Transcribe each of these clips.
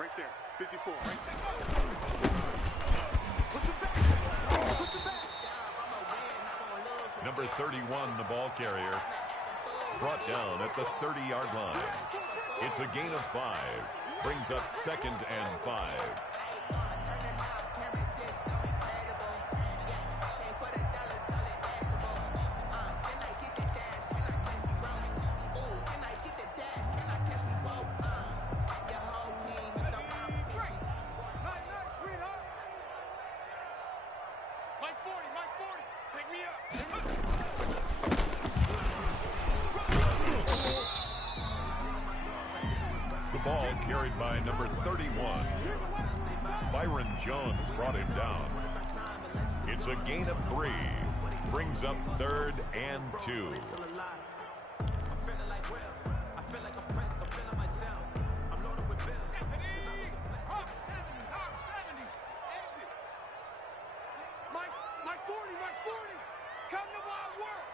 Right there, 54. Right there. Push him back. Push him back. Number 31, the ball carrier, brought down at the 30-yard line. It's a gain of 5. Brings up 2nd and 5. Ball carried by number 31. Byron Jones brought him down. It's a gain of 3. Brings up 3rd and 2. My 40. Come to my work.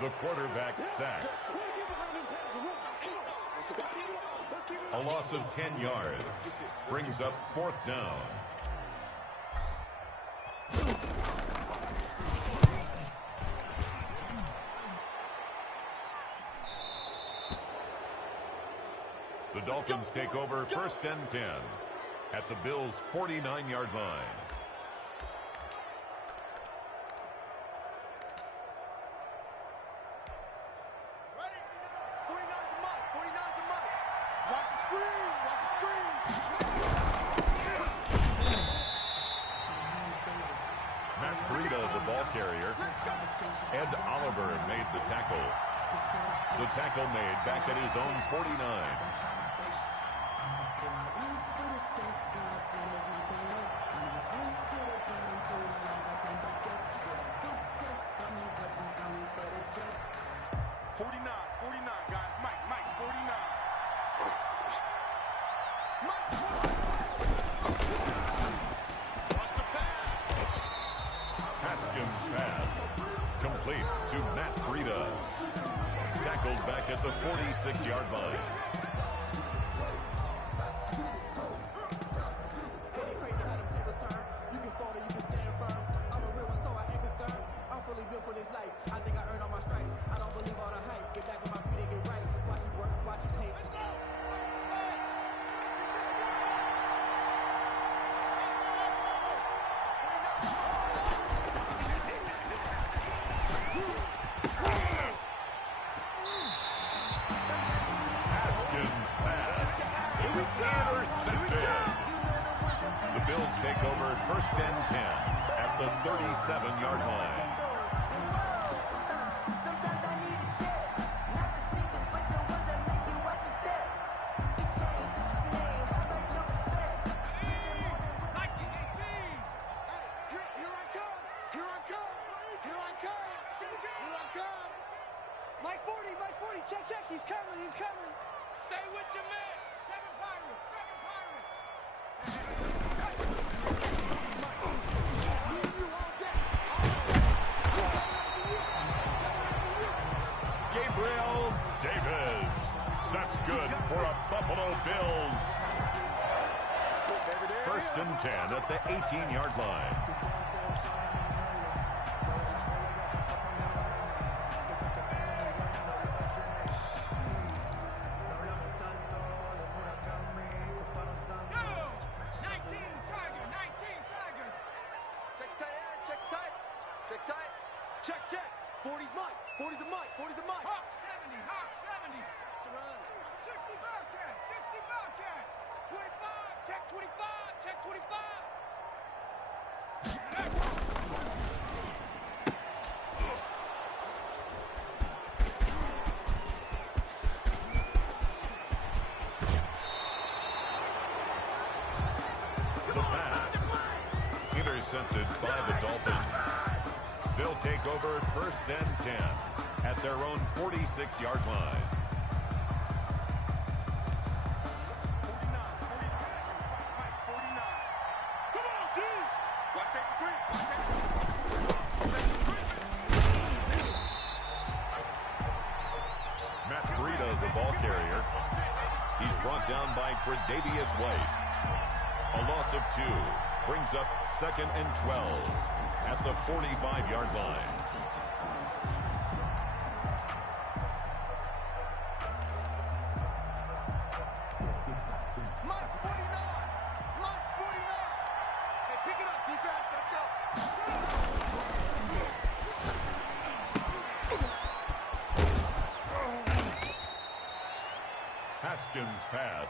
The quarterback sacked. A loss of 10 yards. Brings up 4th down. The Dolphins take over 1st and 10 at the Bills' 49-yard line. Ed Oliver made the tackle. The tackle made back at his own 49. Guys. Mike, 49. Watch the pass. Haskins' pass. Complete to Matt Breida. Tackled back at the 46-yard line. You can fall or you can stand firm. I'm a real one, so I ain't concerned. I'm fully built for this life. I think I earned all my stripes. I don't believe all the hype. Get back on my feet and get right. Watch it work, watch it take. Haskins' pass. Intercepted. The Bills take over 1st and 10 at the 37-yard line. Mike 40. Check. He's coming. Stay with your man. 7 Pirates. Gabriel Davis. That's good for a Buffalo Bills. 1st and 10 at the 18-yard line. Check. 40's Mike. 40's a Mike. Hawk 70. 60 Bobcat. 25. Check 25. The pass. Intercepted by the Dolphins. They'll take over 1st and 10 at their own 46-yard line. 49. Come on, dude. Watch that 3. ball carrier. He's brought down by Tre'Davious White. A loss of 2 brings up 2nd and 12 at the 45-yard line. March 49! March 49! Hey, pick it up, defense. Let's go. Haskins' pass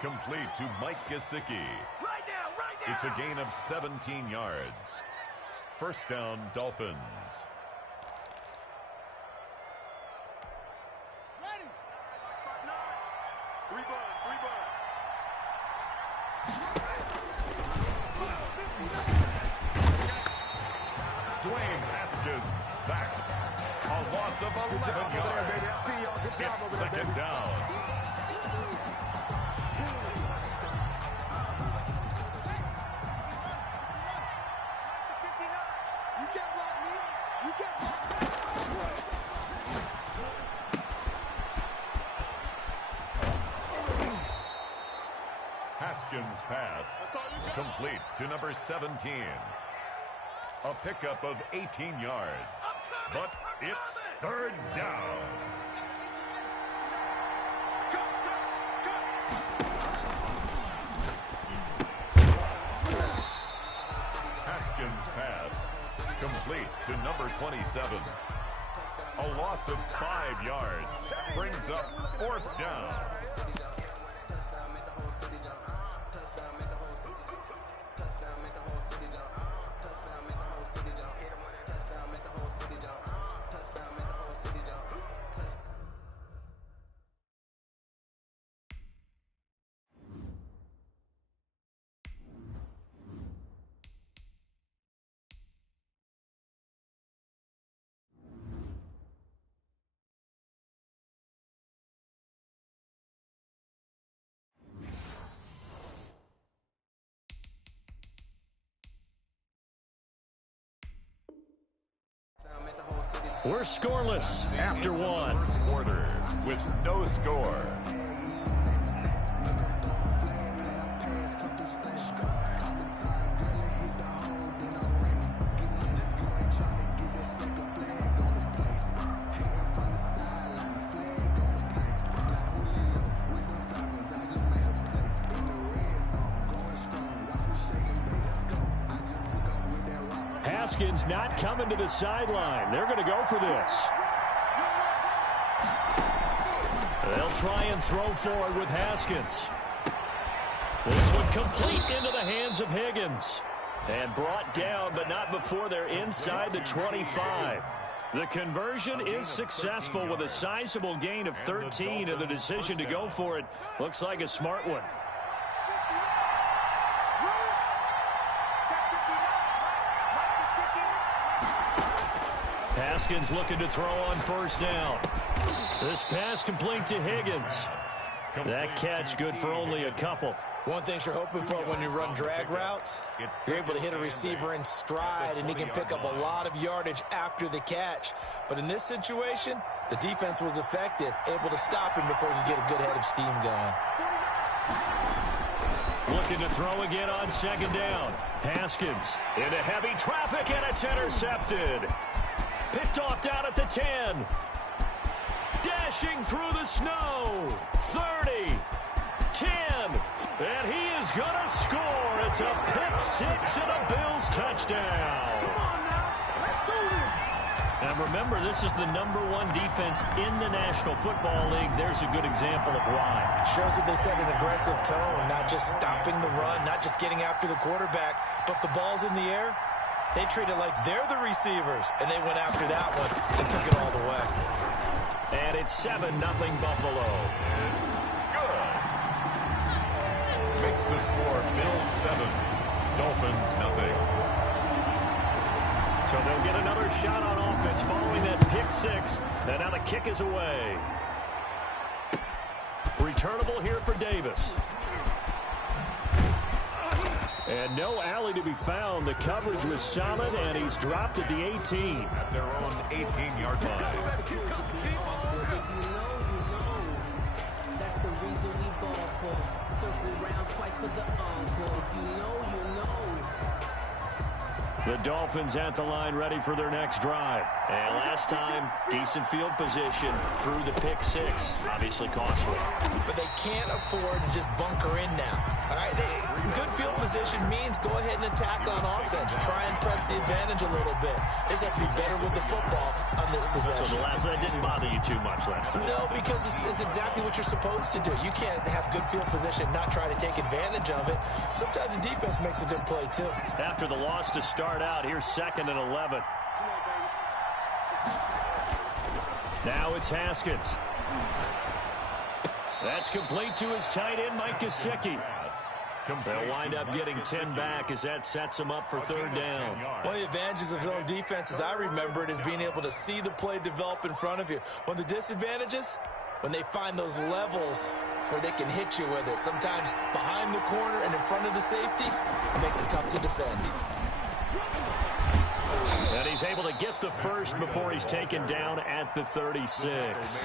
complete to Mike Gesicki. Right now, right now! It's a gain of 17 yards. First down, Dolphins. Ready! 3 bud. Dwayne Haskins sacked. A loss of 11 yards. It's second down. You can't block me. You can't block me. Haskins' pass complete to number 17. A pickup of 18 yards. But it's third down. Haskins' pass complete to number 27. A loss of 5 yards brings up fourth down. We're scoreless after one. First quarter with no score. Haskins not coming to the sideline. They're going to go for this. They'll try and throw forward with Haskins. This one complete into the hands of Higgins. And brought down, but not before they're inside the 25. The conversion is successful with a sizable gain of 13, and the decision to go for it looks like a smart one. Haskins looking to throw on first down. This pass complete to Higgins. That catch good for only a couple. One thing you're hoping for when you run drag routes, you're able to hit a receiver in stride, and he can pick up a lot of yardage after the catch. But in this situation, the defense was effective, able to stop him before he could get a good head of steam going. Looking to throw again on second down. Haskins into heavy traffic, and it's intercepted. Picked off down at the 10. Dashing through the snow. 30. 10. And he is going to score. It's a pick six and a Bills touchdown. Come on now. Let's do this. And remember, this is the #1 defense in the National Football League. There's a good example of why. Shows that they set an aggressive tone, not just stopping the run, not just getting after the quarterback, but the ball's in the air. They treat it like they're the receivers, and they went after that one and took it all the way. And it's 7-0 Buffalo. It's good. Makes the score Bills 7, Dolphins nothing. So they'll get another shot on offense following that pick six. And now the kick is away. Returnable here for Davis. And no alley to be found. The coverage was solid, and he's dropped at the 18. At their own 18-yard line. reason we ball for. Circle round twice for the encore. If you know, you know. The Dolphins at the line ready for their next drive. And last time, decent field position through the pick six. Obviously costly. But they can't afford to just bunker in now. All right, good field position means go ahead and attack on offense. Try and press the advantage a little bit. They just have to be better with the football on this possession. So the last one didn't bother you too much last time? No, because it's exactly what you're supposed to do. You can't have good field position, not try to take advantage of it. Sometimes the defense makes a good play, too. After the loss to start out, here's 2nd and 11. Now it's Haskins. That's complete to his tight end, Mike Gesicki. They'll wind up getting 10 back as that sets them up for 3rd down. One of the advantages of zone defense, as I remember it, is being able to see the play develop in front of you. One of the disadvantages, when they find those levels where they can hit you with it. Sometimes behind the corner and in front of the safety, it makes it tough to defend. And he's able to get the first before he's taken down at the 36.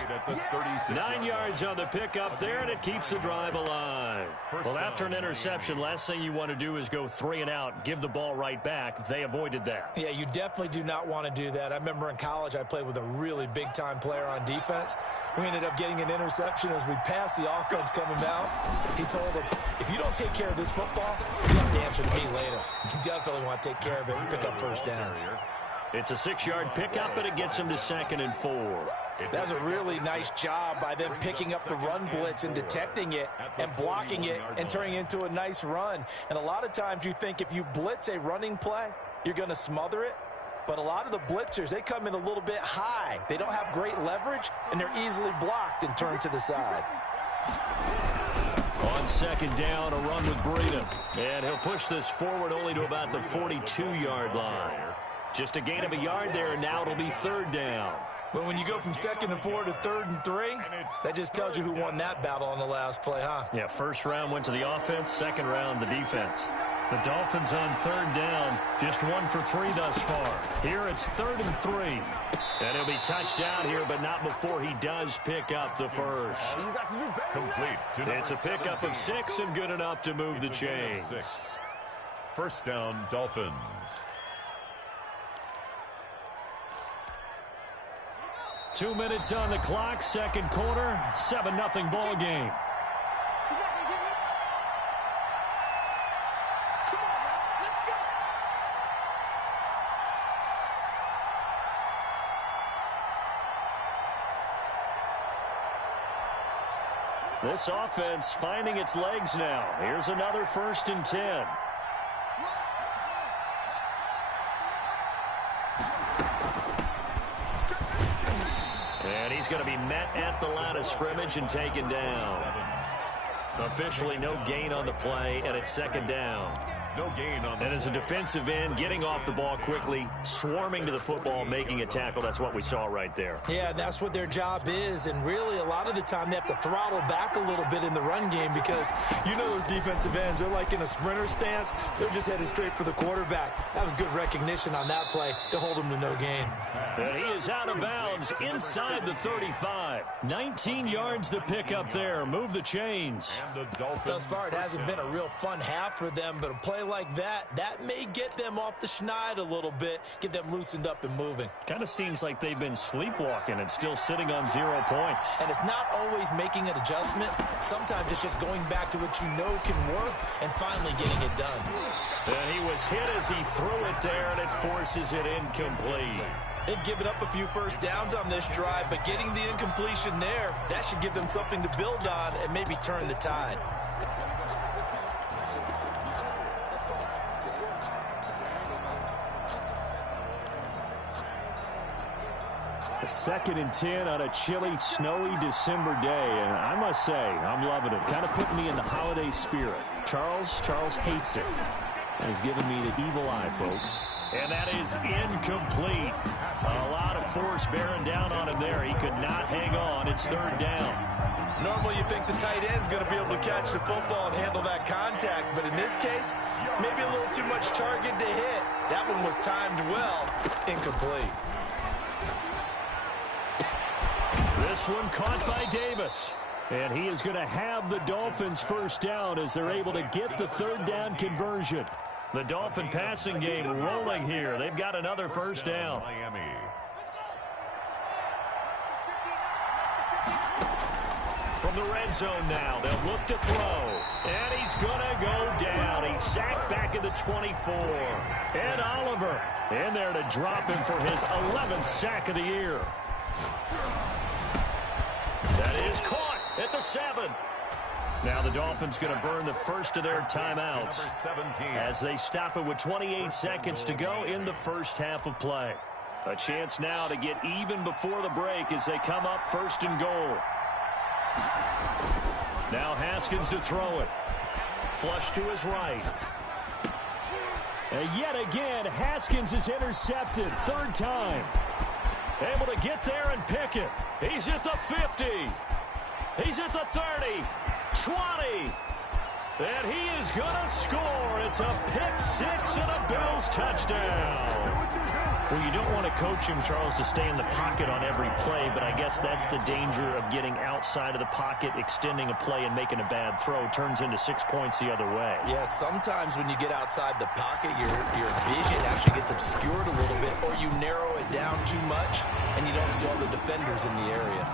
9 yards on the pickup there, and it keeps the drive alive. Well, after an interception, last thing you want to do is go 3 and out, give the ball right back. They avoided that. Yeah, you definitely do not want to do that. I remember in college I played with a really big-time player on defense. We ended up getting an interception as we passed the offense coming out. He told him, if you don't take care of this football, you have to answer to me later. You definitely want to take care of it and pick up first downs. It's a 6-yard pickup, and it gets him to 2nd and 4. That's a really nice job by them picking up the run blitz and detecting it and blocking it and turning it into a nice run. And a lot of times you think if you blitz a running play, you're going to smother it. But a lot of the blitzers, they come in a little bit high. They don't have great leverage, and they're easily blocked and turned to the side. On 2nd down, a run with Breida. And he'll push this forward only to about the 42-yard line. Just a gain of a yard there, and now it'll be 3rd down. Well, when you go from 2nd and 4 to 3rd and 3, that just tells you who won that battle on the last play, huh? Yeah, 1st round went to the offense, 2nd round the defense. The Dolphins on 3rd down, just 1 for 3 thus far. Here it's 3rd and 3. And he'll be touched down here, but not before he does pick up the first. Complete. It's a pickup of 6 and good enough to move the chains. 1st down, Dolphins. Two minutes on the clock, 2nd quarter, 7-0 ball game. This offense finding its legs now. Here's another 1st and 10. And he's going to be met at the line of scrimmage and taken down. Officially no gain on the play, and it's 2nd down. No gain on the And as a defensive end, getting off the ball quickly, swarming to the football, making a tackle, that's what we saw right there. Yeah, that's what their job is, and really a lot of the time they have to throttle back a little bit in the run game because you know those defensive ends, they're like in a sprinter stance. They're just headed straight for the quarterback. That was good recognition on that play to hold him to no gain. And he is out of bounds inside the 35. 19 yards to pick up there. Move the chains. Thus far, it hasn't been a real fun half for them, but a play like that may get them off the schneid a little bit, get them loosened up and moving. Kind of seems like they've been sleepwalking and still sitting on 0 points. And it's not always making an adjustment. Sometimes it's just going back to what you know can work and finally getting it done. And he was hit as he threw it there, and it forces it incomplete. They've given up a few first downs on this drive, but getting the incompletion there, that should give them something to build on and maybe turn the tide. A 2nd and 10 on a chilly, snowy December day, and I must say, I'm loving it. Kind of putting me in the holiday spirit. Charles hates it, and he's giving me the evil eye, folks. And that is incomplete. A lot of force bearing down on him there. He could not hang on. It's 3rd down. Normally you think the tight end's going to be able to catch the football and handle that contact, but in this case, maybe a little too much target to hit. That one was timed well. Incomplete. This one caught by Davis. And he is going to have the Dolphins first down as they're able to get the third down conversion. The Dolphin passing game rolling here. They've got another first down. Miami. From the red zone now, they'll look to throw. And he's going to go down. He's sacked back at the 24. Ed Oliver in there to drop him for his 11th sack of the year. That is caught at the 7. Now the Dolphins going to burn the first of their timeouts as they stop it with 28 seconds to go in the first half of play. A chance now to get even before the break as they come up first and goal. Now Haskins to throw it. Flush to his right. And yet again, Haskins is intercepted. Third time. Able to get there and pick it. He's at the 50. He's at the 30. 20. And he is going to score. It's a pick six and a Bills touchdown. Well, you don't want to coach him, Charles, to stay in the pocket on every play, but I guess that's the danger of getting outside of the pocket, extending a play, and making a bad throw. Turns into 6 points the other way. Yeah, sometimes when you get outside the pocket, your vision actually gets obscured a little bit, or you narrow it down too much, and you don't see all the defenders in the area.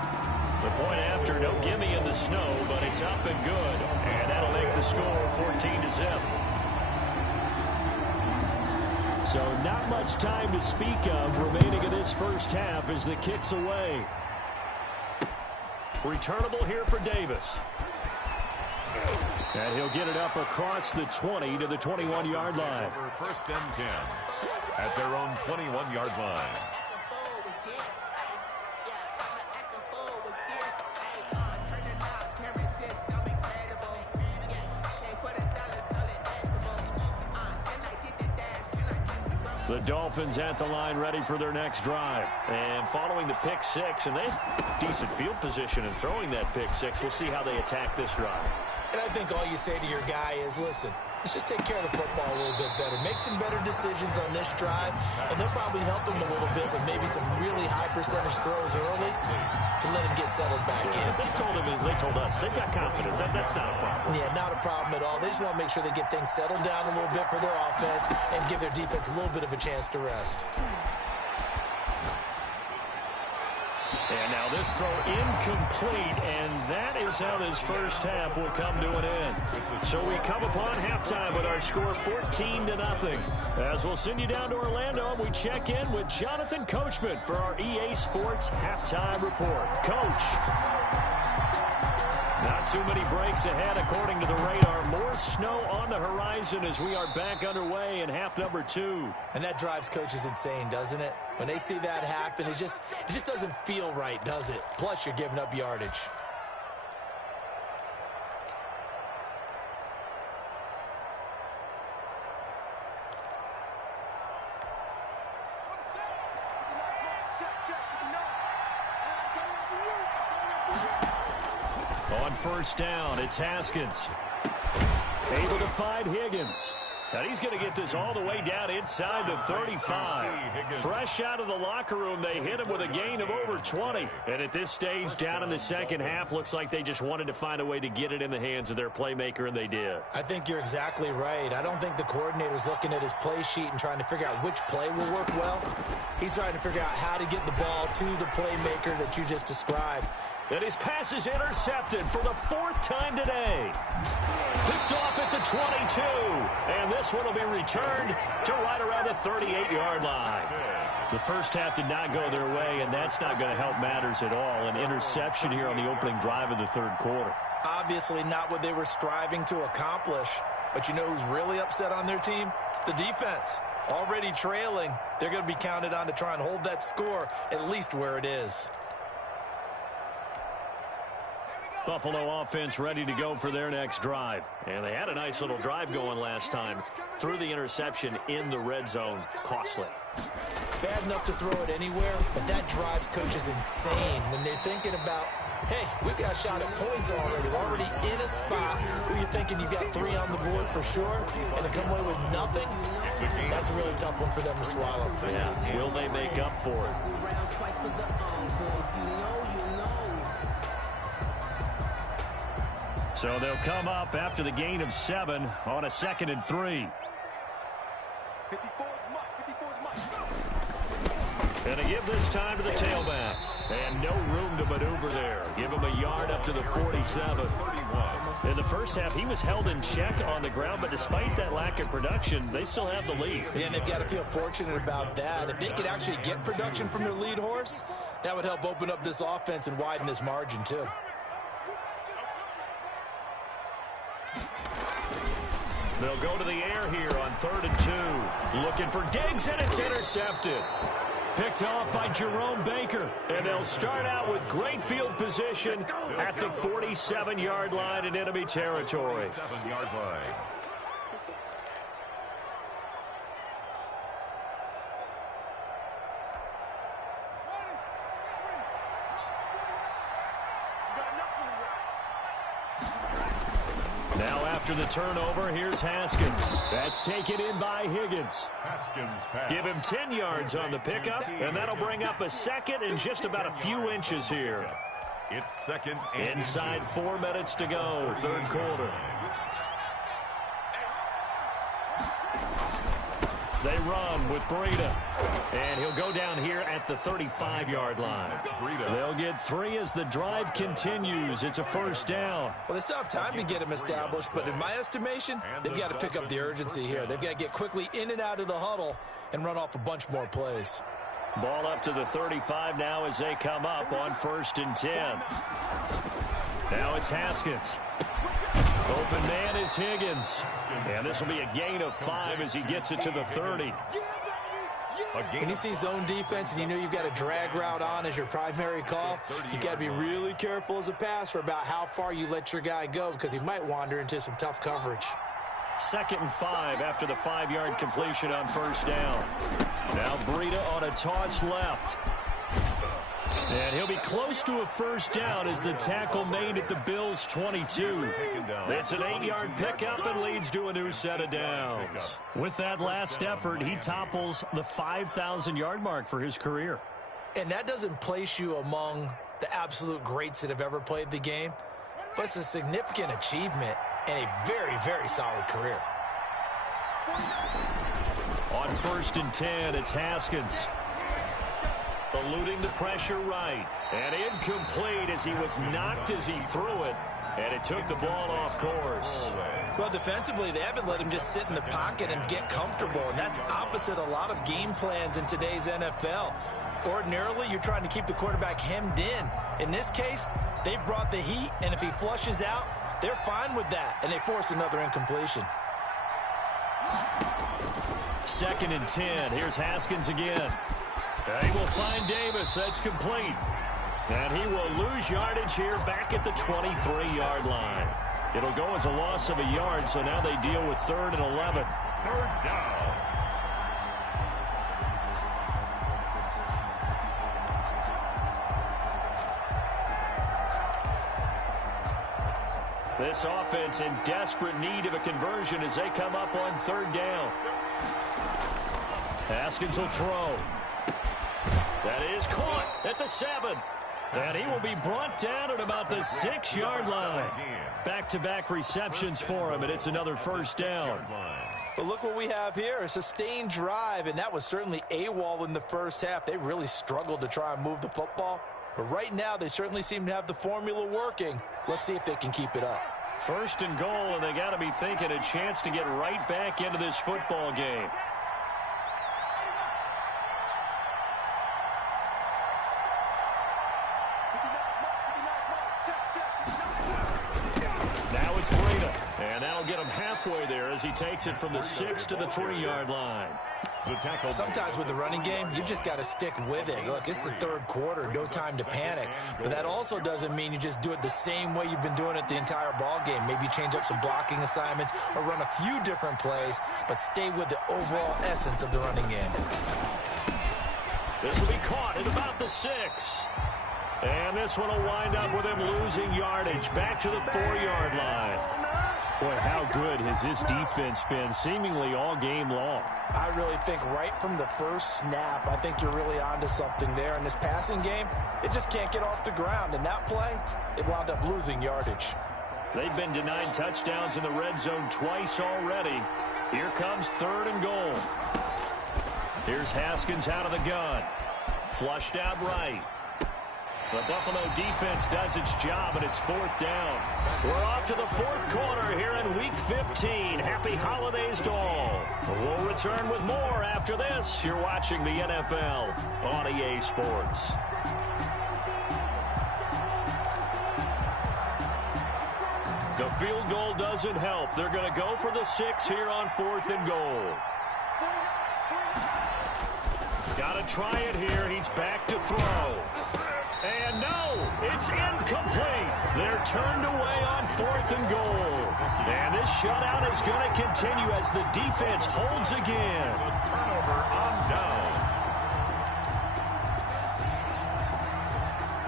The point after, no gimme in the snow, but it's up and good, and that'll make the score 14-0. So not much time to speak of remaining in this first half as the kick's away. Returnable here for Davis. And he'll get it up across the 20 to the 21-yard line. First and 10 at their own 21-yard line. The Dolphins at the line ready for their next drive. And following the pick six, and they have decent field position in throwing that pick six. We'll see how they attack this drive. And I think all you say to your guy is, listen, let's just take care of the football a little bit better. Make some better decisions on this drive, and they'll probably help him a little bit with maybe some really high percentage throws early to let him get settled back in. They told us they've got confidence. That's not a problem. Yeah, not a problem at all. They just want to make sure they get things settled down a little bit for their offense and give their defense a little bit of a chance to rest. And now this throw incomplete, and that is how this first half will come to an end. So we come upon halftime with our score 14-0. As we'll send you down to Orlando, and we check in with Jonathan Coachman for our EA Sports Halftime Report. Coach. Not too many breaks ahead according to the radar. More snow on the horizon as we are back underway in half number 2. And that drives coaches insane, doesn't it? When they see that happen, it just doesn't feel right, does it? Plus, you're giving up yardage. On first down, it's Haskins. Able to find Higgins. And he's going to get this all the way down inside the 35. Fresh out of the locker room, they hit him with a gain of over 20. And at this stage, down in the second half, looks like they just wanted to find a way to get it in the hands of their playmaker, and they did. I think you're exactly right. I don't think the coordinator's looking at his play sheet and trying to figure out which play will work well. He's trying to figure out how to get the ball to the playmaker that you just described. And his pass is intercepted for the 4th time today. Picked off at the 22. And this one will be returned to right around the 38-yard line. The first half did not go their way, and that's not going to help matters at all. An interception here on the opening drive of the third quarter. Obviously not what they were striving to accomplish. But you know who's really upset on their team? The defense. Already trailing. They're going to be counted on to try and hold that score at least where it is. Buffalo offense ready to go for their next drive. And they had a nice little drive going last time. Threw the interception in the red zone. Costly. Bad enough to throw it anywhere, but that drives coaches insane when they're thinking about, hey, we've got a shot at points already. We're already in a spot where you're thinking you've got 3 on the board for sure, and to come away with nothing, that's a really tough one for them to swallow. Yeah, will they make up for it? So they'll come up after the gain of 7 on a 2nd and 3. 54 is much. 54 is much. And to give this time to the tailback. And no room to maneuver there. Give him a yard up to the 47. In the first half, he was held in check on the ground, but despite that lack of production, they still have the lead. Yeah, and they've got to feel fortunate about that. If they could actually get production from their lead horse, that would help open up this offense and widen this margin too. They'll go to the air here on 3rd and 2. Looking for Diggs, and it's intercepted. Picked off by Jerome Baker. And they'll start out with great field position at the 47-yard line in enemy territory. 47-yard line. Now after the turnover, here's Haskins. That's taken in by Higgins. Haskins pass. Give him 10 yards on the pickup, and that'll bring up a 2nd and just about a few inches here. It's 2nd and Inside 4 minutes to go, 3rd quarter. They run with Breida. And he'll go down here at the 35-yard line. They'll get 3 as the drive continues. It's a 1st down. Well, they still have time to get him established, but in my estimation, they've got to pick up the urgency here. They've got to get quickly in and out of the huddle and run off a bunch more plays. Ball up to the 35 now as they come up on 1st and 10. Now it's Haskins. Open man is Higgins. And this will be a gain of 5 as he gets it to the 30. When you see zone defense and you know you've got a drag route on as your primary call, you've got to be really careful as a passer about how far you let your guy go because he might wander into some tough coverage. 2nd and 5 after the 5-yard completion on 1st down. Now Breida on a toss left. And he'll be close to a 1st down as the tackle made at the Bills' 22. It's an 8-yard pickup and leads to a new set of downs. With that last effort, he topples the 5,000-yard mark for his career. And that doesn't place you among the absolute greats that have ever played the game, but it's a significant achievement and a very, very solid career. On 1st and 10, it's Haskins. Eluding the pressure right. And incomplete as he was knocked as he threw it. And it took the ball off course. Well, defensively, they haven't let him just sit in the pocket and get comfortable. And that's opposite a lot of game plans in today's NFL. Ordinarily, you're trying to keep the quarterback hemmed in. In this case, they brought the heat. And if he flushes out, they're fine with that. And they force another incompletion. 2nd and 10. Here's Haskins again. He will find Davis. That's complete. And he will lose yardage here back at the 23-yard line. It'll go as a loss of a yard, so now they deal with 3rd and 11. 3rd down. This offense in desperate need of a conversion as they come up on 3rd down. Haskins will throw. That is caught at the 7. And he will be brought down at about the 6-yard line. Back-to-back receptions for him, and it's another 1st down. But look what we have here, a sustained drive, and that was certainly AWOL in the first half. They really struggled to try and move the football. But right now, they certainly seem to have the formula working. Let's see if they can keep it up. 1st and goal, and they got to be thinking a chance to get right back into this football game. Now it's Breida, and that'll get him halfway there as he takes it from the 6 to the 3-yard line. Sometimes with the running game, you've just got to stick with it. Look, it's the 3rd quarter, no time to panic. But that also doesn't mean you just do it the same way you've been doing it the entire ball game. Maybe change up some blocking assignments or run a few different plays, but stay with the overall essence of the running game. This will be caught at about the 6. And this one will wind up with him losing yardage back to the 4-yard line. Boy, how good has this defense been seemingly all game long? I really think right from the first snap, I think you're really onto something there. In this passing game, it just can't get off the ground. In that play, it wound up losing yardage. They've been denied touchdowns in the red zone twice already. Here comes 3rd and goal. Here's Haskins out of the gun. Flushed out right. The Buffalo defense does its job, and it's 4th down. We're off to the 4th quarter here in Week 15. Happy holidays to all. We'll return with more after this. You're watching the NFL on EA Sports. The field goal doesn't help. They're going to go for the 6 here on 4th and goal. Got to try it here. He's back to throw. And no, it's incomplete. They're turned away on 4th and goal. And this shutout is going to continue as the defense holds again. Turnover on down.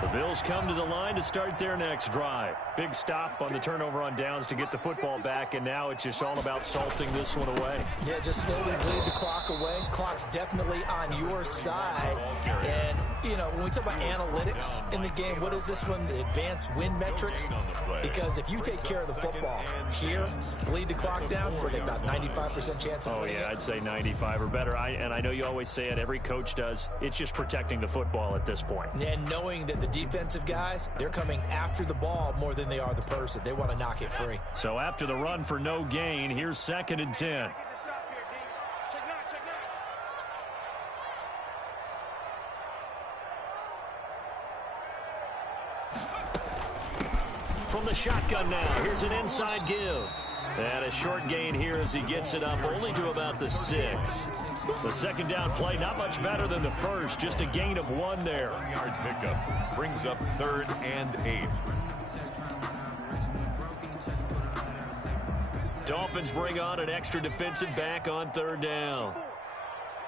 The Bills come to the line to start their next drive. Big stop on the turnover on downs to get the football back, and now it's just all about salting this one away. Yeah, just slowly bleed the clock away. Clock's definitely on your side. And, you know, when we talk about analytics in the game, what is this one? The advanced win metrics? Because if you take care of the football here, bleed the clock down, were they about 95% chance of winning? Oh, yeah, I'd say 95 or better. And I know you always say it, every coach does. It's just protecting the football at this point. And knowing that the defensive guys, they're coming after the ball more than they are the person. They want to knock it free. So after the run for no gain, here's 2nd and 10. From the shotgun now, here's an inside give. And a short gain here as he gets it up only to about the 6. The 2nd down play, not much better than the first, just a gain of 1 there. 1-yard pickup brings up 3rd and 8. Dolphins bring on an extra defensive back on 3rd down.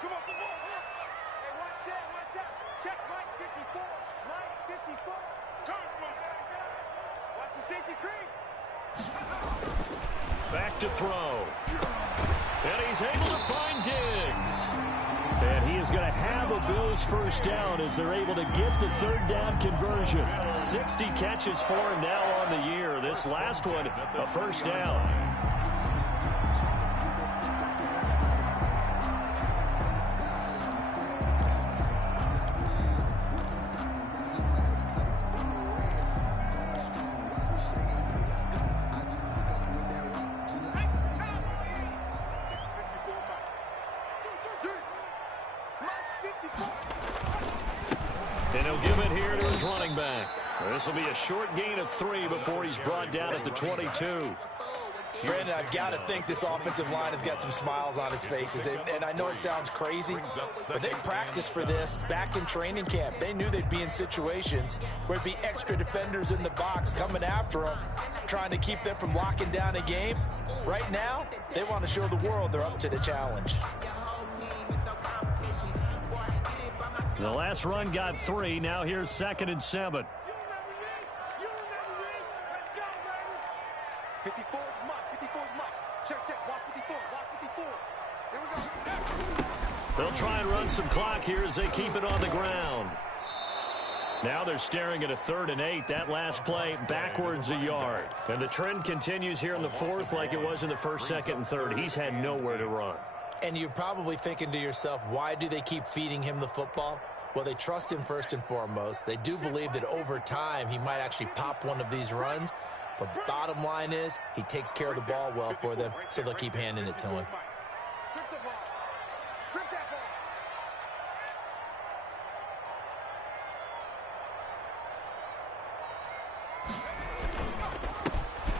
Come on. Hey, watch out. Check right 54. Right 54. Come on. Watch the safety creep. Back to throw. And he's able to find Diggs. And he is going to have a Bills 1st down as they're able to get the 3rd down conversion. 60 catches for him now on the year. This last one, a 1st down. And he'll give it here to his running back. This will be a short gain of 3 before he's brought down at the 22. Brandon, I've got to think this offensive line has got some smiles on its faces. And I know it sounds crazy, but they practiced for this back in training camp. They knew they'd be in situations where it'd be extra defenders in the box coming after them, trying to keep them from locking down a game. Right now, they want to show the world they're up to the challenge. The last run got 3. Now here's 2nd and 7. 54 is Mike. 54 is Mike. Check. Watch 54. Watch 54. Here we go. They'll try and run some clock here as they keep it on the ground. Now they're staring at a 3rd and 8. That last play backwards a yard. And the trend continues here in the 4th like it was in the 1st, 2nd, and 3rd. He's had nowhere to run. And you're probably thinking to yourself, why do they keep feeding him the football? Well, they trust him first and foremost. They do believe that over time he might actually pop one of these runs. But bottom line is he takes care of the ball well for them, so they'll keep handing it to him. Strip the ball. Strip that ball.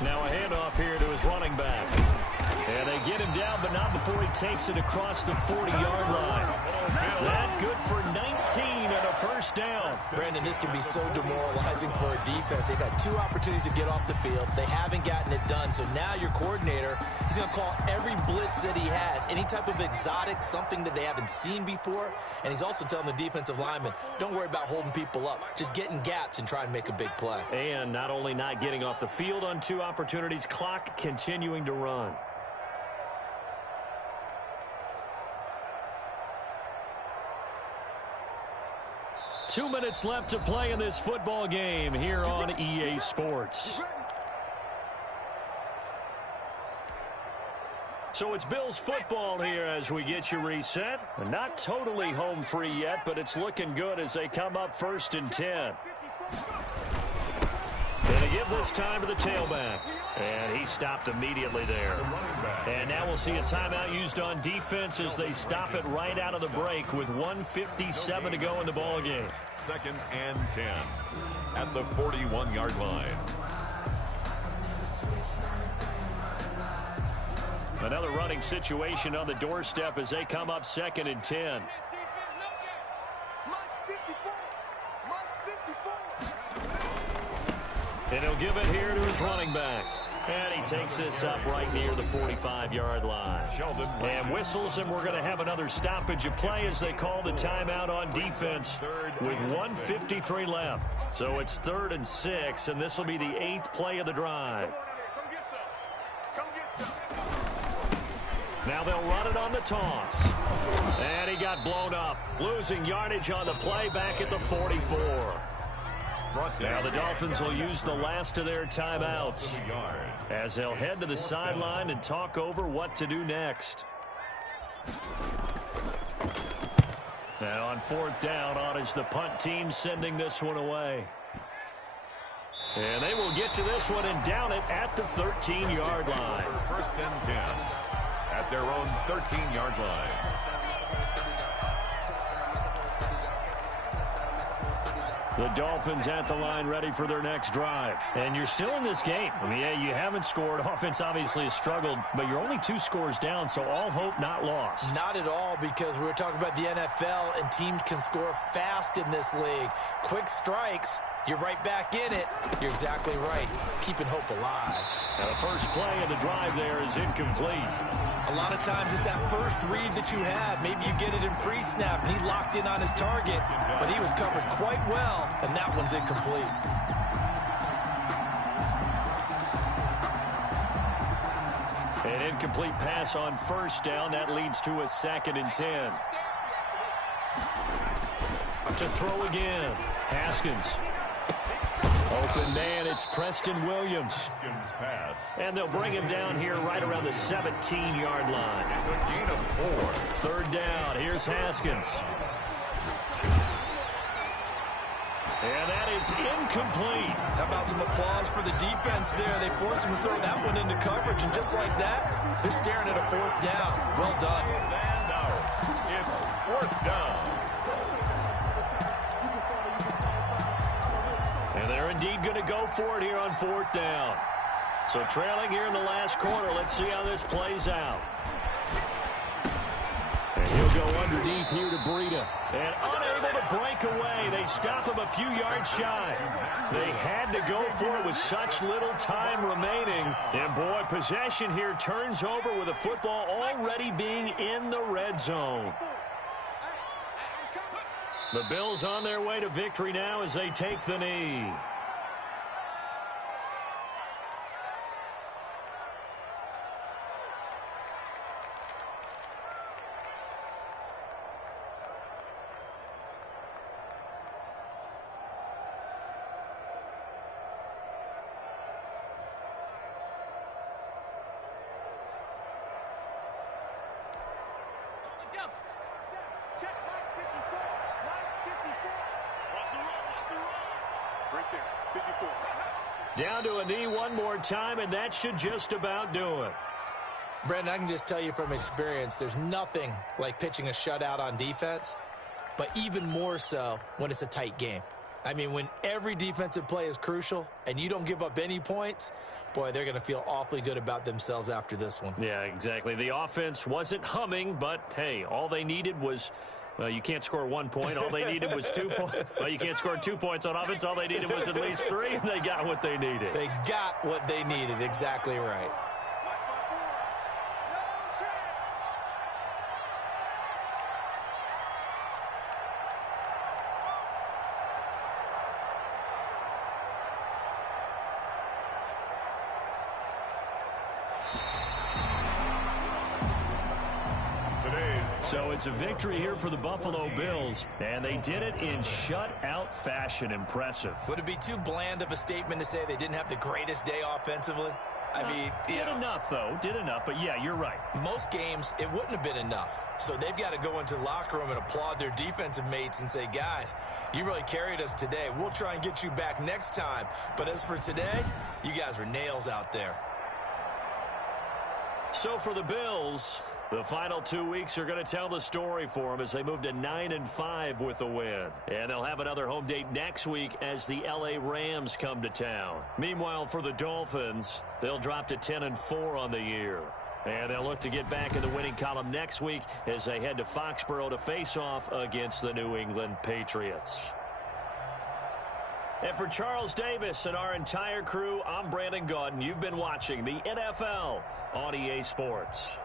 Now a handoff here to his running back. And they get him down, but not before he takes it across the 40-yard line. That good for 19 and a 1st down. Brandon, this can be so demoralizing for a defense. They've had 2 opportunities to get off the field. They haven't gotten it done. So now your coordinator, he's going to call every blitz that he has, any type of exotic, something that they haven't seen before. And he's also telling the defensive lineman, don't worry about holding people up. Just get in gaps and try and make a big play. And not only not getting off the field on 2 opportunities, clock continuing to run. Two minutes left to play in this football game here on EA Sports. So it's Bills football here as we get you reset. Not totally home free yet, but it's looking good as they come up 1st and 10. Going to give this time to the tailback. And he stopped immediately there. And now we'll see a timeout used on defense as they stop it right out of the break with 1:57 to go in the ballgame. 2nd and 10 at the 41-yard line. Another running situation on the doorstep as they come up 2nd and 10. And he'll give it here to his running back. And he takes this up right near the 45-yard line. And whistles, and we're going to have another stoppage of play as they call the timeout on defense with 1:53 left. So it's 3rd and 6, and this will be the 8th play of the drive. Now they'll run it on the toss. And he got blown up, losing yardage on the play back at the 44. Now the Dolphins will use the last of their timeouts as they'll head to the sideline and talk over what to do next. Now on 4th down, on is the punt team sending this one away. And they will get to this one and down it at the 13-yard line. 1st and 10 at their own 13-yard line. The Dolphins at the line ready for their next drive. And you're still in this game. I mean, yeah, you haven't scored. Offense obviously has struggled, but you're only 2 scores down, so all hope not lost. Not at all, because we were talking about the NFL, and teams can score fast in this league. Quick strikes, you're right back in it. You're exactly right. Keeping hope alive. Now the first play of the drive there is incomplete. A lot of times it's that first read that you have. Maybe you get it in pre-snap, and he locked in on his target, but he was covered quite well, and that one's incomplete. An incomplete pass on 1st down. That leads to a 2nd and 10. To throw again. Haskins. Open man, it's Preston Williams. And they'll bring him down here right around the 17-yard line. It's a gain of 4. 3rd down, here's Haskins. And that is incomplete. How about some applause for the defense there? They forced him to throw that one into coverage, and just like that, they're staring at a 4th down. Well done. And out. It's 4th down. And they're indeed going to go for it here on 4th down. So trailing here in the last quarter. Let's see how this plays out. And he'll go underneath here to Breida. And unable to break away. They stop him a few yards shy. They had to go for it with such little time remaining. And boy, possession here turns over with the football already being in the red zone. The Bills on their way to victory now as they take the knee. Down to a knee one more time, and that should just about do it. Brandon, I can just tell you from experience, there's nothing like pitching a shutout on defense, but even more so when it's a tight game. I mean, when every defensive play is crucial and you don't give up any points, boy, they're going to feel awfully good about themselves after this one. Yeah, exactly. The offense wasn't humming, but, hey, all they needed was... Well, you can't score 1 point. All they needed was 2 points. Well, you can't score 2 points on offense. All they needed was at least 3, and they got what they needed. They got what they needed. Exactly right. So it's a victory here for the Buffalo Bills, and they did it in shutout fashion. Impressive. Would it be too bland of a statement to say they didn't have the greatest day offensively? I mean, did enough, though. Did enough, but yeah, you're right. Most games, it wouldn't have been enough. So they've got to go into the locker room and applaud their defensive mates and say, guys, you really carried us today. We'll try and get you back next time. But as for today, you guys were nails out there. So for the Bills, the final 2 weeks are going to tell the story for them as they move to 9-5 with a win. And they'll have another home date next week as the L.A. Rams come to town. Meanwhile, for the Dolphins, they'll drop to 10-4 on the year. And they'll look to get back in the winning column next week as they head to Foxborough to face off against the New England Patriots. And for Charles Davis and our entire crew, I'm Brandon Gaudin. You've been watching the NFL on EA Sports.